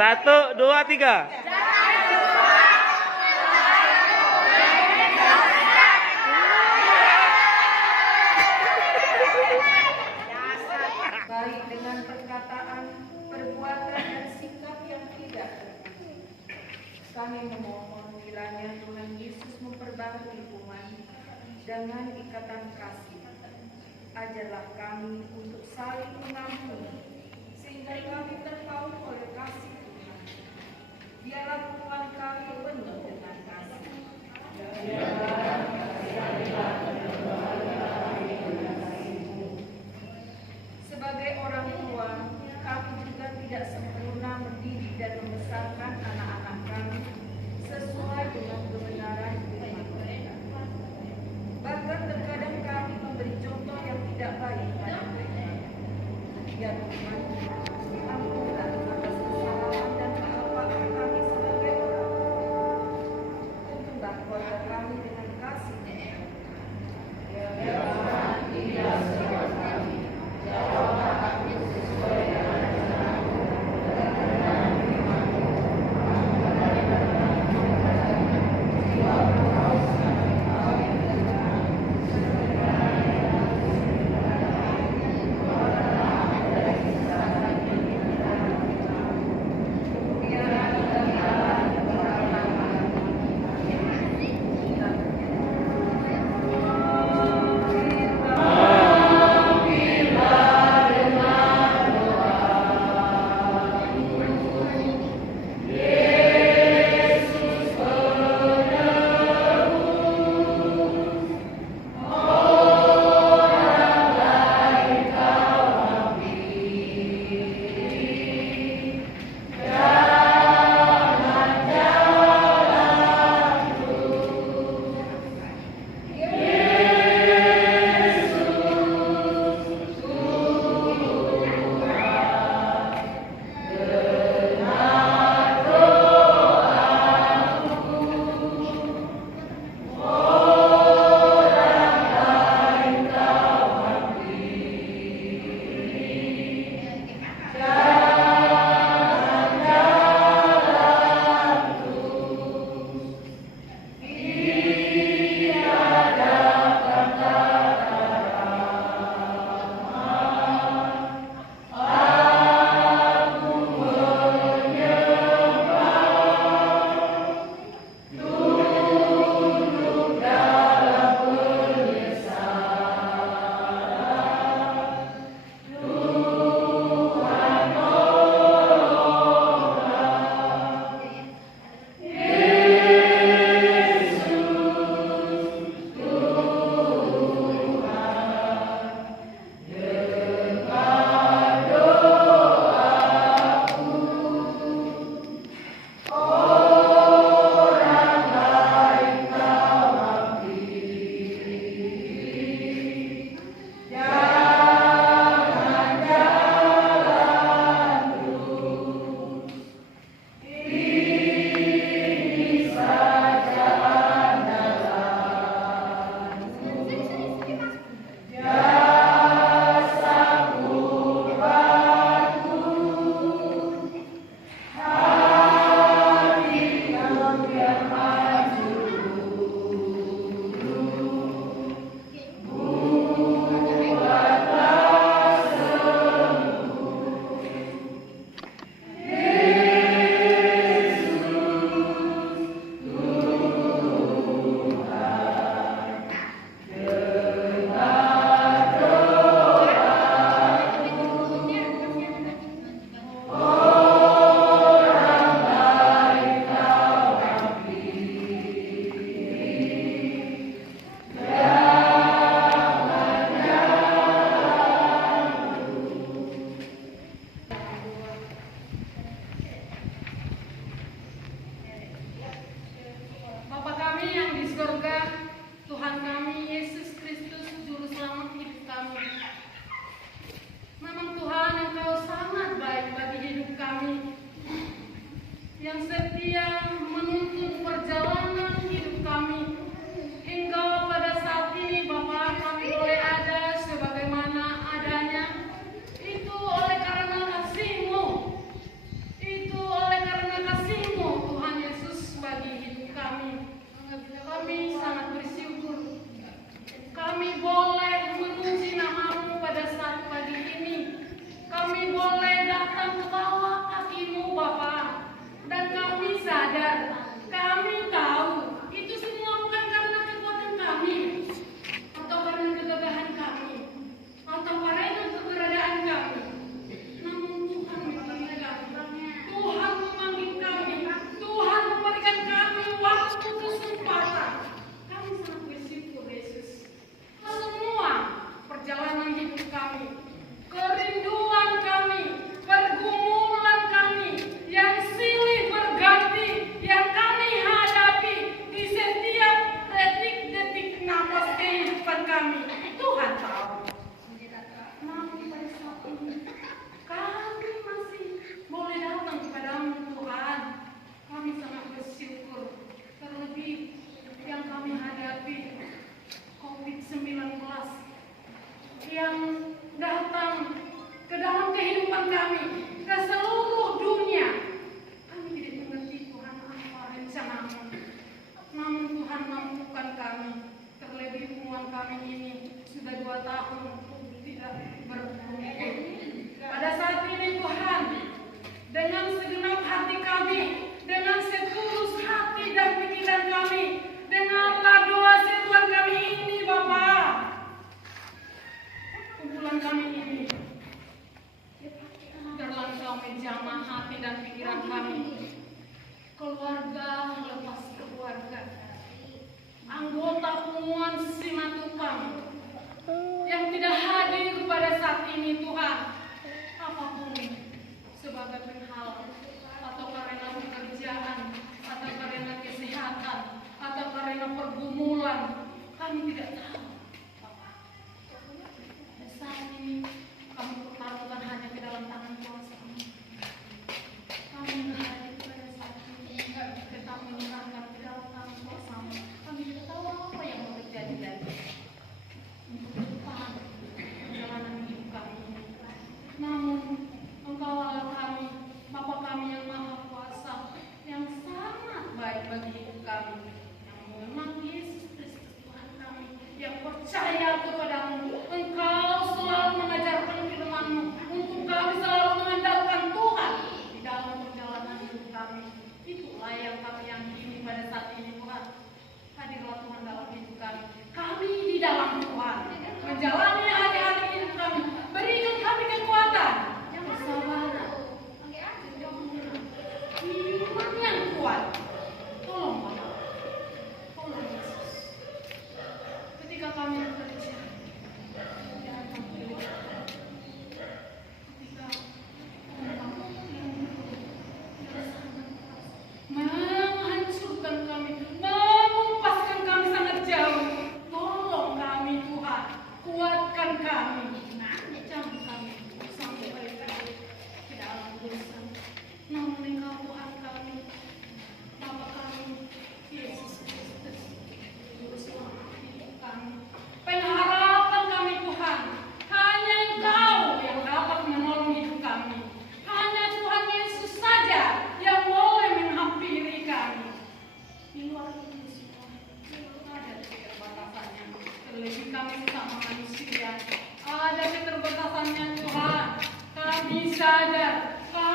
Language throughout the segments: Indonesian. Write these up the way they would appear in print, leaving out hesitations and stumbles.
Satu, dua, tiga. Baik dengan perkataan, perbuatan, dan sikap yang tidak terpuji. Kami memohon kiranya Tuhan Yesus memperbaharui umat dengan ikatan kasih. Ajarlah kami untuk saling mengampuni, sehingga kami terpaut oleh kasih Tuhan. Biarlah hubungan kami penuh dengan kasih. Sebagai orang tua, kami juga tidak sempurna mendidik dan membesarkan anak-anak kami sesuai dengan kebenaran firman Tuhan. Bahkan terkadang kami memberi contoh yang tidak baik pada mereka. Ya Tuhan,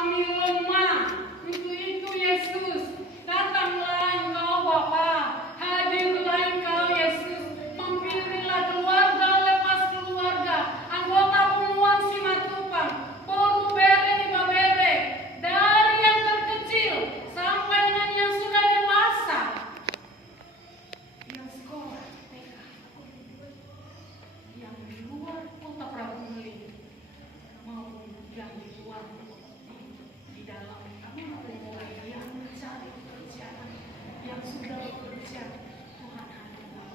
kami lemah. Untuk itu Yesus, datanglah Engkau Bapa, hadirlah Engkau Yesus, mampirilah keluarga lepas keluarga, anggota puluhan Simatupang, Boru Bere di Babere, dari yang terkecil sampai dengan yang sudah dewasa, yang sekolah TK, yang di luar kota Prabu Meli, maupun yang di luar di dalam yang mencari pekerjaan, yang sudah bekerja, Tuhan hadirlah,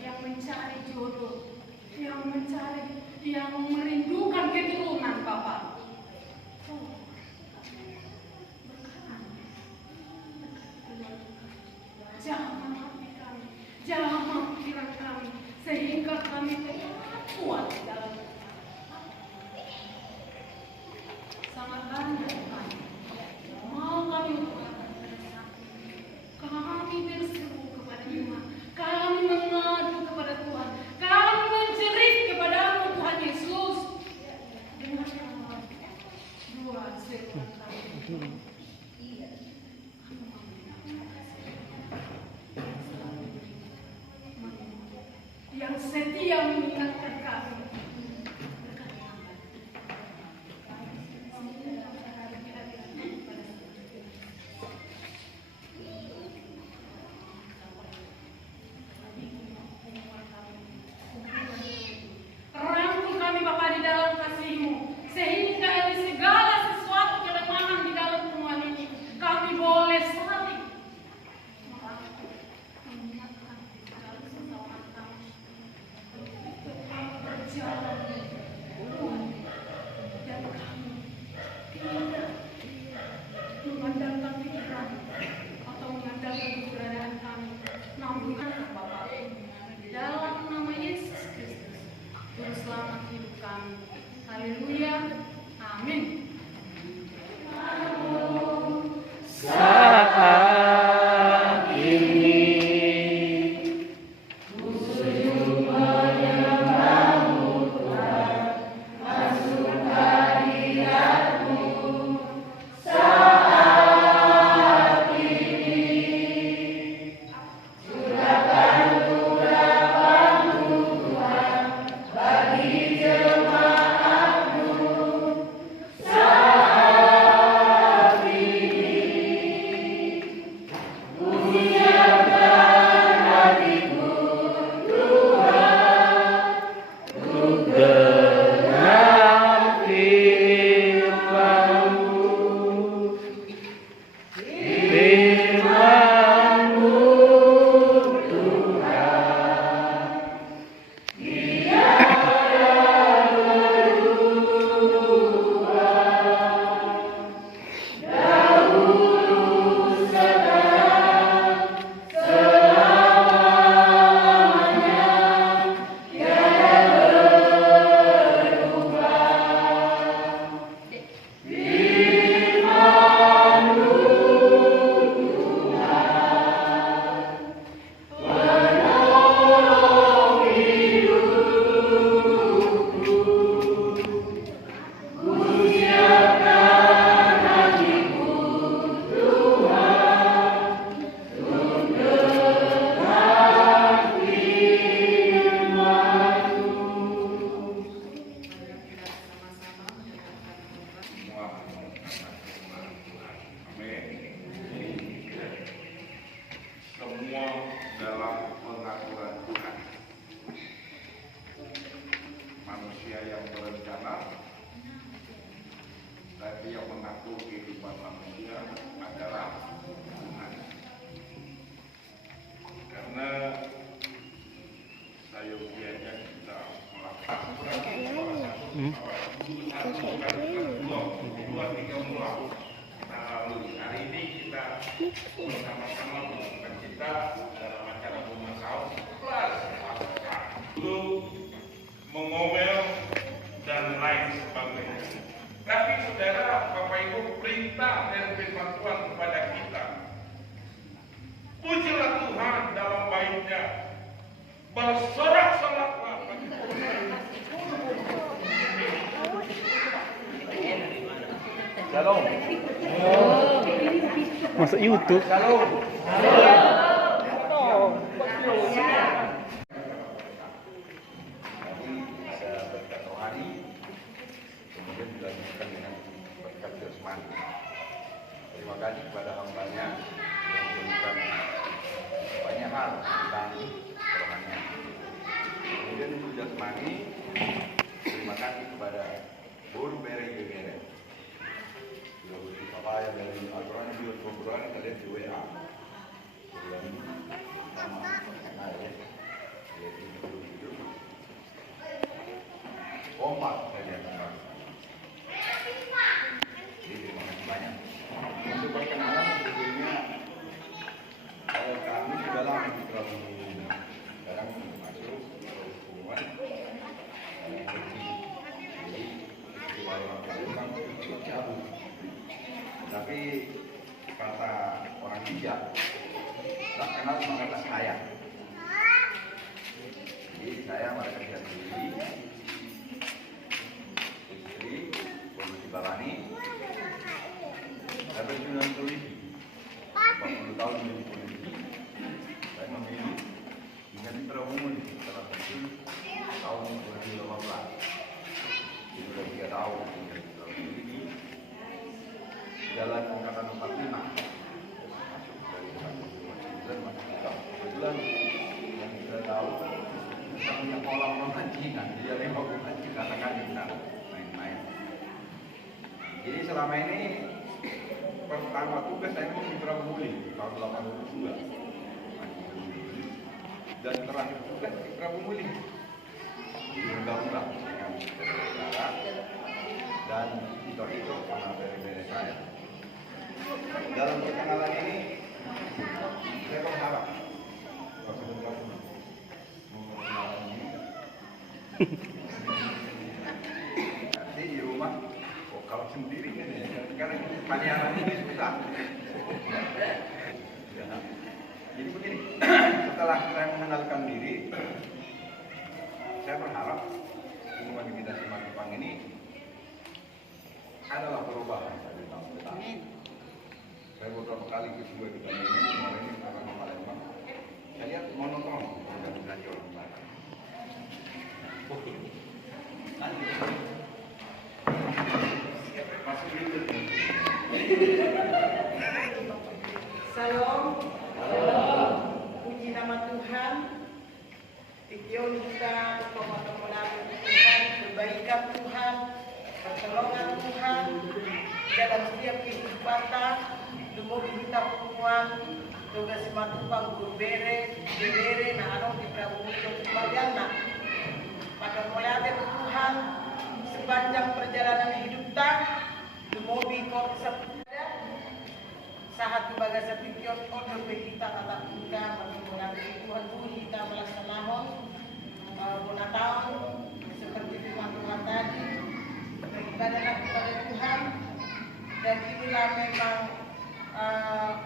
yang mencari jodoh, yang merindukan keturunan Bapak. Jamah hati kami, jamah pikiran kami, sehingga kami tetap kuat di dalam sangat banyak kami. Mau kami utarakan pada saat ini, kami berseru kepada Tuhan, kami mengadu kepada Tuhan, kami menjerit kepada Tuhan Yesus dengan dua seruan kami. Yang setia mengingatkan kami. Rangkul kami Bapa di dalam kasih-Mu, sehingga di segala sesuatu kelemahan di dalam temuan ini, kami boleh saling merangkul, mengingatkan di dalam sesawan kami, tetap berjalan Tuhan, dan kami tidak mengandalkan pikiran atau mengandalkan keberadaan kami, namun Bapa, di dalam nama Yesus Kristus, Juru Selamat hidup kami. Haleluya. Amin. Saat ini bersama-sama melakukan kita dalam acara Bunga Kaos itu mengomel dan lain sebagainya. Tapi saudara, Bapak Ibu, perintah dan firman Tuhan kepada kita, pujilah Tuhan dalam baitnya, bersorak-soraklah bagi Tuhan. Shalom. Masuk YouTube. Shalom. Tadi bisa berkat rohani, kemudian dilanjutkan dengan berkat jasmani. Terima kasih kepada hambanya yang memberikan banyak hal tentang kerohanian. Kemudian untuk jasmani, terima kasih kepada Guru Bere. Sudah bersama saya dari Al-Quran juga Al-Quran kalian di WA. Sama saya, yaitu hidup. Kompak saja tempat. Jadi terima kasih banyak. Untuk perkenalan sebetulnya kami sudah lama di Prabu. Sekarang masuk hubungan yang bersih. Jadi jauh. Tapi kata orang bijak, tak kenal sama kata sayang. Jadi saya mereka tidak sendiri, istri, kondisi balani, saya berjuang polisi, 40 tahun menjadi polisi, saya memilih menjadi perawungan salah satu tahun 2015. Jadi sudah 3 tahun menjadi perawungan ini. Jalan angkatan 45 masuk dari 1999 masuk kita kebetulan yang kita tahu kita punya kolam pemancingan jadi ada yang mau memancing katakan kita main-main. Jadi selama ini pertama tugas saya itu di Prabumuli tahun 82 dan terakhir tugas di Prabumuli di undang-undang dengan saudara dan itu sama dari saya. Dalam perkenalan ini saya berharap nanti di rumah kalau sendiri kan ya karena panjangan ini susah. Jadi begini, setelah saya mengenalkan diri, saya berharap hubungan kita sama Jepang ini adalah perubahan dari tahun ke tahun. Saya beberapa kali ke Bandung ini, kemarin ini karena ke Palembang, saya lihat monoton organisasi orang Batak. Masuk itu. Salam. Puji nama Tuhan. Tikion kita pemotongan Tuhan, kebaikan Tuhan, pertolongan Tuhan dalam setiap kehidupan kita. Dumugi kita pertemuan tugas matupang berbere, nah anong di Prabu untuk bagian nah. Maka mulai ada Tuhan sepanjang perjalanan hidup kita, dumugi kok sahat baga sa pikyon order kita kata kita mengenai Tuhan dulu kita melaksanakan bonataon seperti firman Tuhan tadi beribadahlah kepada Tuhan dan inilah memang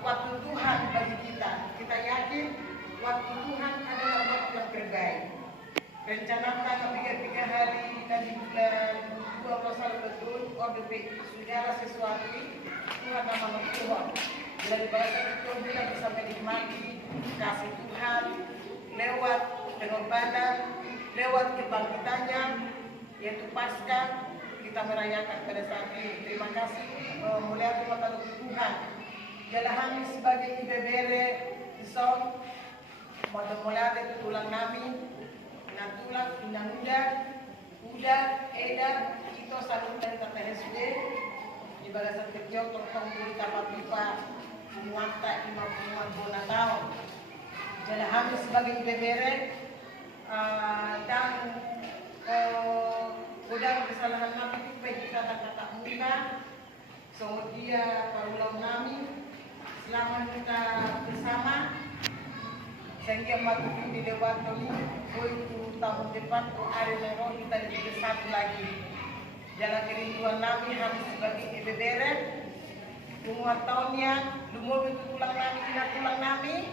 waktu Tuhan bagi kita. Kita yakin waktu Tuhan adalah waktu yang terbaik. Rencanakan 3 hari tadi bulan 12 betul order segala sesuatu Tuhan nama Tuhan. Dari bahasa itu kita bisa menikmati kasih Tuhan lewat pengorbanan, lewat kebangkitannya, yaitu Paskah kita merayakan pada saat ini. Terima kasih mulia kepada Tuhan. Jalahan sebagai ibebereison mulai dari tulang nami, natulang, undang-undang, udah, eda, itu salut dari kata SD. Di bagasan kecil tentang diri kapal pipa, muata 50 bulan tahun. Jalahan sebagai ibebere dan udah kesalahan nami itu kita kata muka, so dia parulang nami. Selama kita bersama, sehingga mati di lewat kami, itu tahun depan hari lero kita lebih bersatu lagi. Jalan kerinduan kami harus sebagai ibebere, umur tahunnya, lumur itu tulang kami,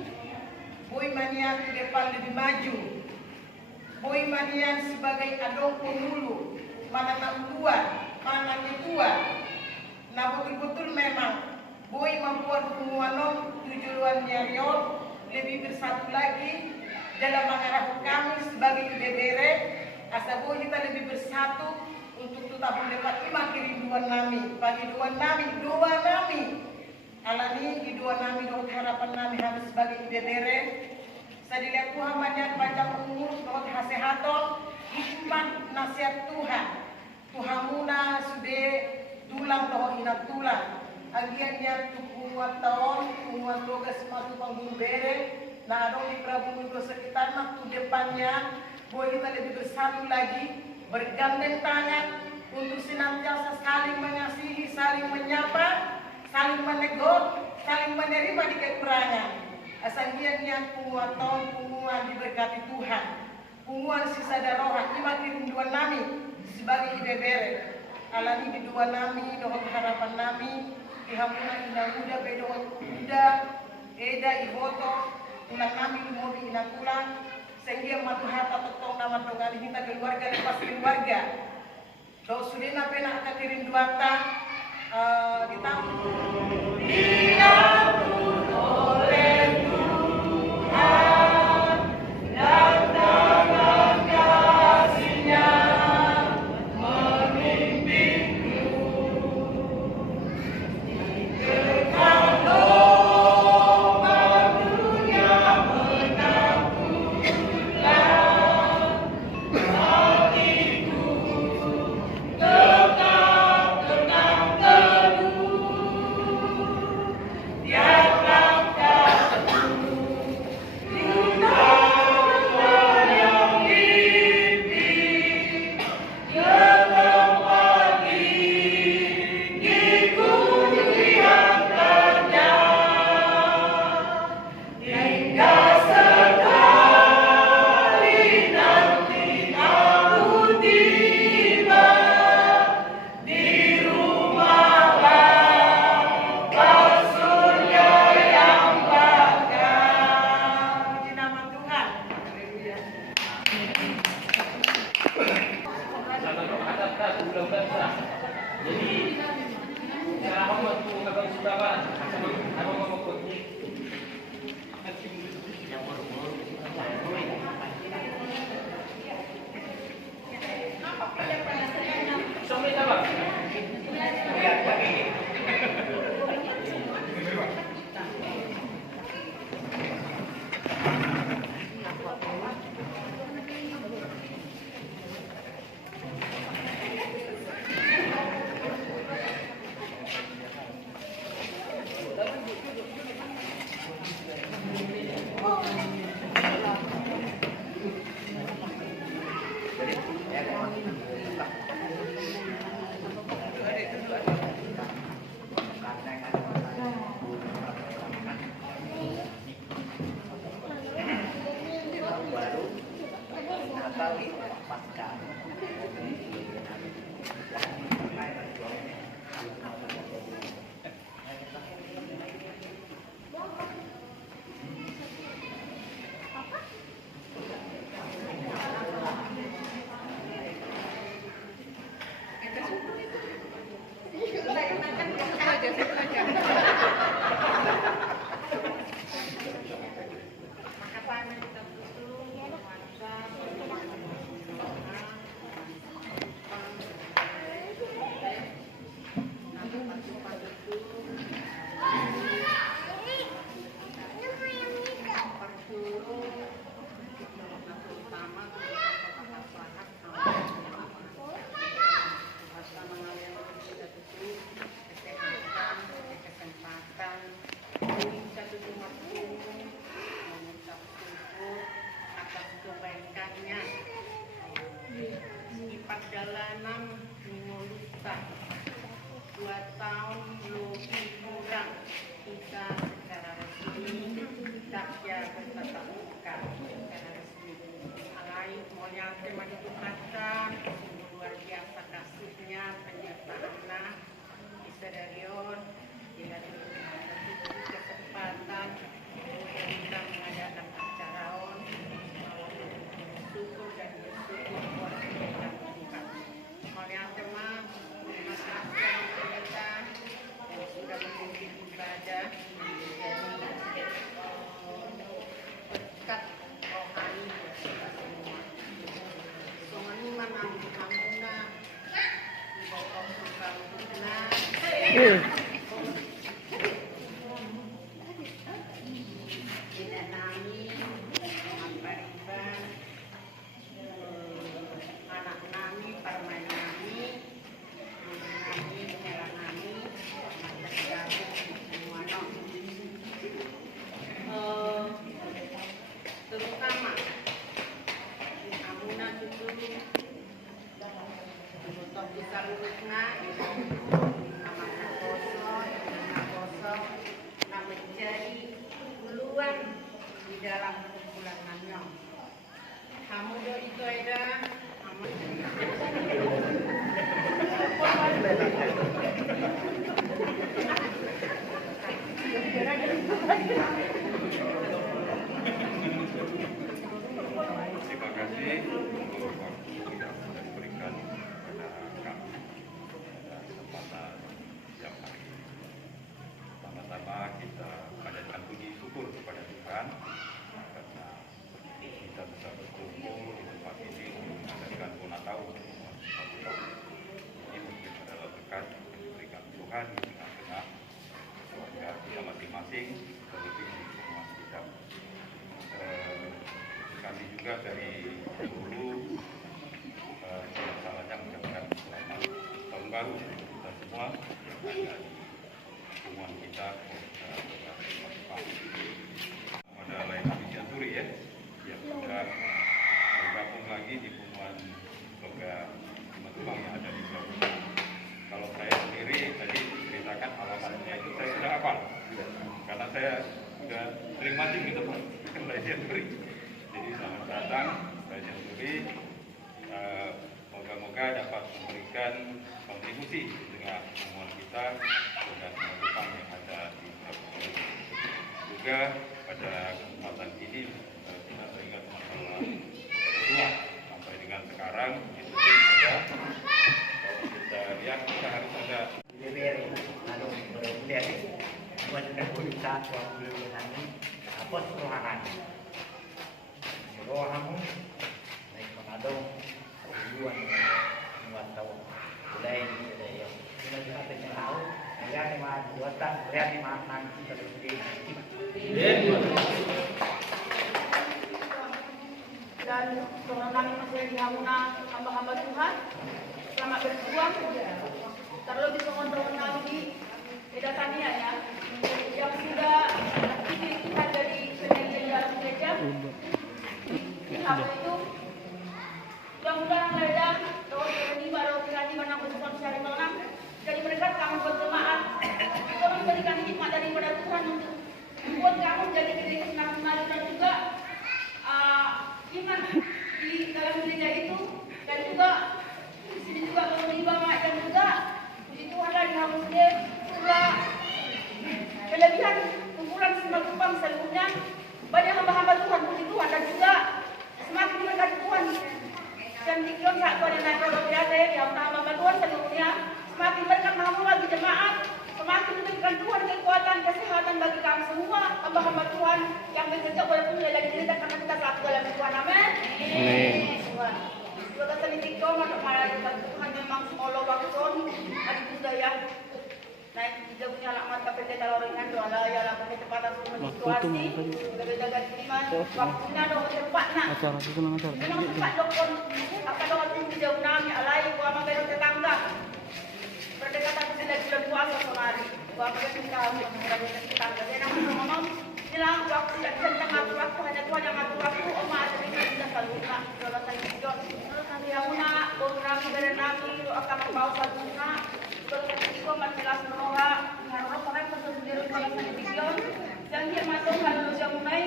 boy manian di depan lebih maju, boy manian sebagai adong penulu, mana nak tua, mana nak tua. Nah betul-betul memang Boy membuat hubungan tujuannya Rion lebih bersatu lagi dalam mengarah kami sebagai IBBRE. Asa Boy kita lebih bersatu untuk tetap mendapat lima kerinduan nami, bagi dua nami. Alani di dua nami doa harapan nami harus sebagai IBBRE. Saya dilihat Tuhan banyak panjang umur, doa hasehaton, hikmat nasihat Tuhan. Tuhan muna sudah tulang doa hinak tulang. Agiannya tukuan tahun, tukuan loga sematu panggul bere. Nah dong di Prabu Mudo sekitar waktu depannya, boleh kita lebih bersatu lagi, bergandeng tangan untuk senantiasa saling mengasihi, saling menyapa, saling menegur, saling menerima di kekurangan. Asanggian yang punguan tahun, punguan diberkati Tuhan, punguan sisa daroha, ima kerinduan nami sebagai IBBRE. Alani di dua nami, doa harapan nami, dihampunan indah muda, bedoa muda, eda iboto, ulang nami lumobi inang ulang, sehingga matu harta totong nama tongali kita keluarga lepas keluarga. Do sudena pena akan kirim duata di tahun diatur oleh Tuhan dan tangan kasih-Nya memimpinku dekat lubang dunia menakutkan hatiku tetap tenang teduh tiap langkahku Tuhan yang mimpi ke tempat tinggiku diangkatnya hingga sekali nanti aku tiba di rumah Bapa surga yang bakal. Puji nama Tuhan. Haleluya. Jadi cara kamu waktu abang suka apa? Abang mau kunci. Sampai apa? Perjalanan Mingolita 2 tahun lebih kurang kita secara resmi dakya bertatap muka secara resmi. Alai moya tema itu kata luar biasa kasihnya penyertaannya Iserion tidak kesempatan kita mengadakan acara syukur dan bersyukur buat kita. Terima kasih kita Tidak nami, Pariban, anak nami, permain nami, nami, heran nami, mata jago, semua no. Terutama amuna itu untuk bisa lurusnya namanya kosong nah menjadi duluan di dalam kumpulan nanyong. Kamu do itu ada Terima kasih untuk waktu yang sudah diberikan kepada kami pada kesempatan siang hari ini. Pertama-tama kita panjatkan puji syukur kepada Tuhan karena kita bisa berkumpul di tempat ini mengadakan Natal bersama satu tahun. Ini mungkin adalah berkat yang diberikan Tuhan di tengah-tengah keluarga kita masing-masing, terlebih di semua kita. Kami juga dari dulu tidak salahnya mengucapkan selamat tahun baru kita semua yang ada di hubungan kita pada lain Suri ya yang sudah bergabung lagi di hubungan program Matubang yang ada di Sulawesi. Kalau saya sendiri tadi ceritakan alamatnya itu saya sudah hafal karena saya sudah sering mati gitu Pak Lain Suri. Jadi selamat datang Lain Suri. Moga-moga dapat memberikan kontribusi dengan hubungan kita dengan Matubang yang ada di Sulawesi. Juga pada kesempatan ini kita teringat masalah kedua sampai dengan sekarang itu ada kita lihat kita harus ada DPR lalu berkemudian mendapat suatu nanti apa perubahan rohamu naik mengadong tujuan buat tahu mulai dari yang kita juga pengen tahu lihat lima buatan lihat lima nanti terus di dan kalau kami masih di Hamuna hamba-hamba Tuhan selamat berjuang terlebih teman-teman kami di Tania ya yang sudah dipilih Tuhan dari penyedia dalam gereja apa itu mudah-mudahan mereka doa ini baru kirani menang berjuang syari malam jadi mereka kamu berjemaat tolong berikan hikmat daripada Tuhan untuk membuat kamu jadi gereja senang maju dan juga iman di dalam gereja itu dan juga di sini juga berlibang dan juga puji Tuhan di Hamusde juga kelebihan kumpulan sembah Tuhan seluruhnya banyak hamba-hamba Tuhan puji Tuhan dan juga semakin berkat Tuhan dan dikion saat Tuhan yang naik roda biasa ya hamba-hamba Tuhan seluruhnya semakin berkat mahu lagi jemaat semakin memberikan Tuhan kekuatan kesehatan bagi kami semua hamba-hamba Tuhan yang bekerja walaupun tidak lagi cerita karena kita satu dalam Tuhan amin. Dua kata ini kau untuk malaikat Tuhan memang Allah wakson ada budaya naik juga punya alamat KPT Taloringan doa lah ya lah kecepatan situasi jaga kiriman waktunya dong cepatnya memang cepat dokon akan dokon di jauh nami alai gua magai tetangga berdekatan sudah bulan puasa sonari gua magai tetangga dan aku ngomong bilang waktu yang tentang ngatur waktu hanya Tuhan yang ngatur waktu oma ada di sudah selalu nak doa saya hijau nanti yang nak doa nami dari nami doa akan membawa satu nak berkata masalah semua harus orang tersendiri kalau video yang dia masuk kalau dia mulai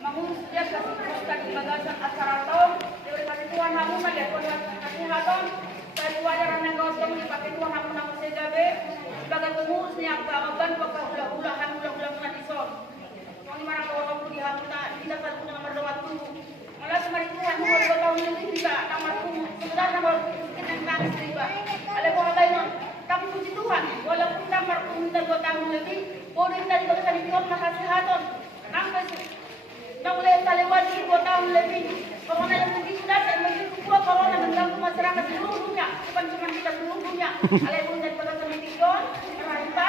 mengurus dia kasih teruskan di bagasan acara tahun dia berkata Tuhan kamu melihat Tuhan kasih haton dari wajar yang gosong dipakai Tuhan kamu nama sejabe sebagai pengurus yang keamanan bakal ulah-ulah menadison mau di mana kalau di hamuna tidak satu nomor dua waktu malah semari Tuhan mau 2 tahun lebih bisa nomor sebenarnya nomor mungkin yang nangis tiba ada orang lain kami puji Tuhan, walaupun kamar minta 2 tahun lebih, boleh dari kalau kami Tuhan makasih haton. Nampak nang boleh lewati 2 tahun lebih. Corona yang begitu datang, begitu kuat corona mengganggu masyarakat seluruh dunia, bukan cuma kita seluruh dunia. Alai pun dari kota kami Tuhan, kita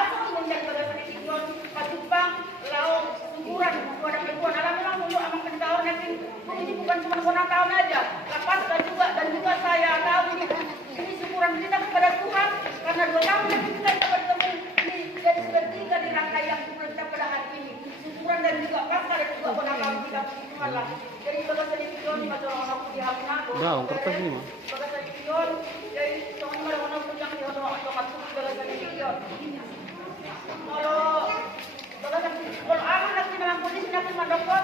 dokon.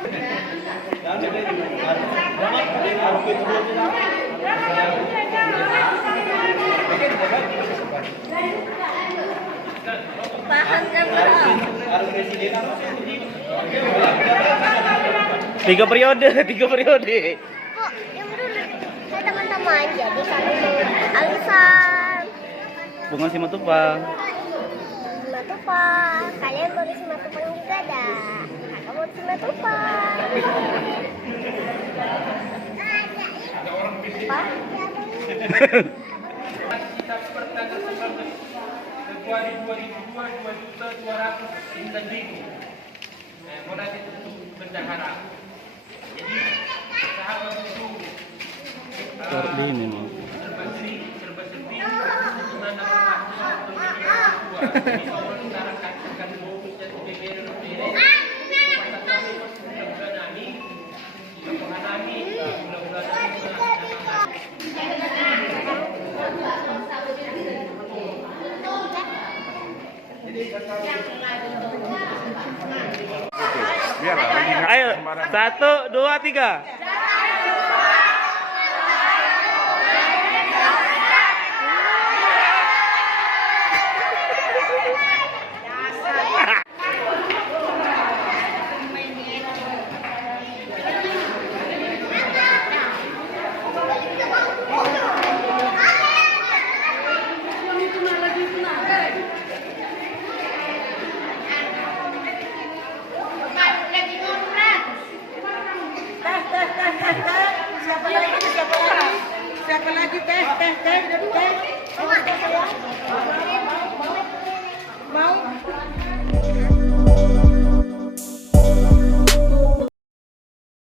Tahan kamera. Tiga periode. Kok diam dulu. Saya teman-teman jadi kami mau alisan. Bunga Simatupang. Simatupang. Kalian mau Simatupang juga dah. Kakak mau Simatupang. Apa? Kita perdagangan sebagai Februari 2002 2.209.000. Modal itu untuk bendahara. Jadi sahabat itu serba sepi, mana jadi kalau kita akan bonus dan BBM Ayo, 1, 2, 3. Siapa lagi teh? Mau?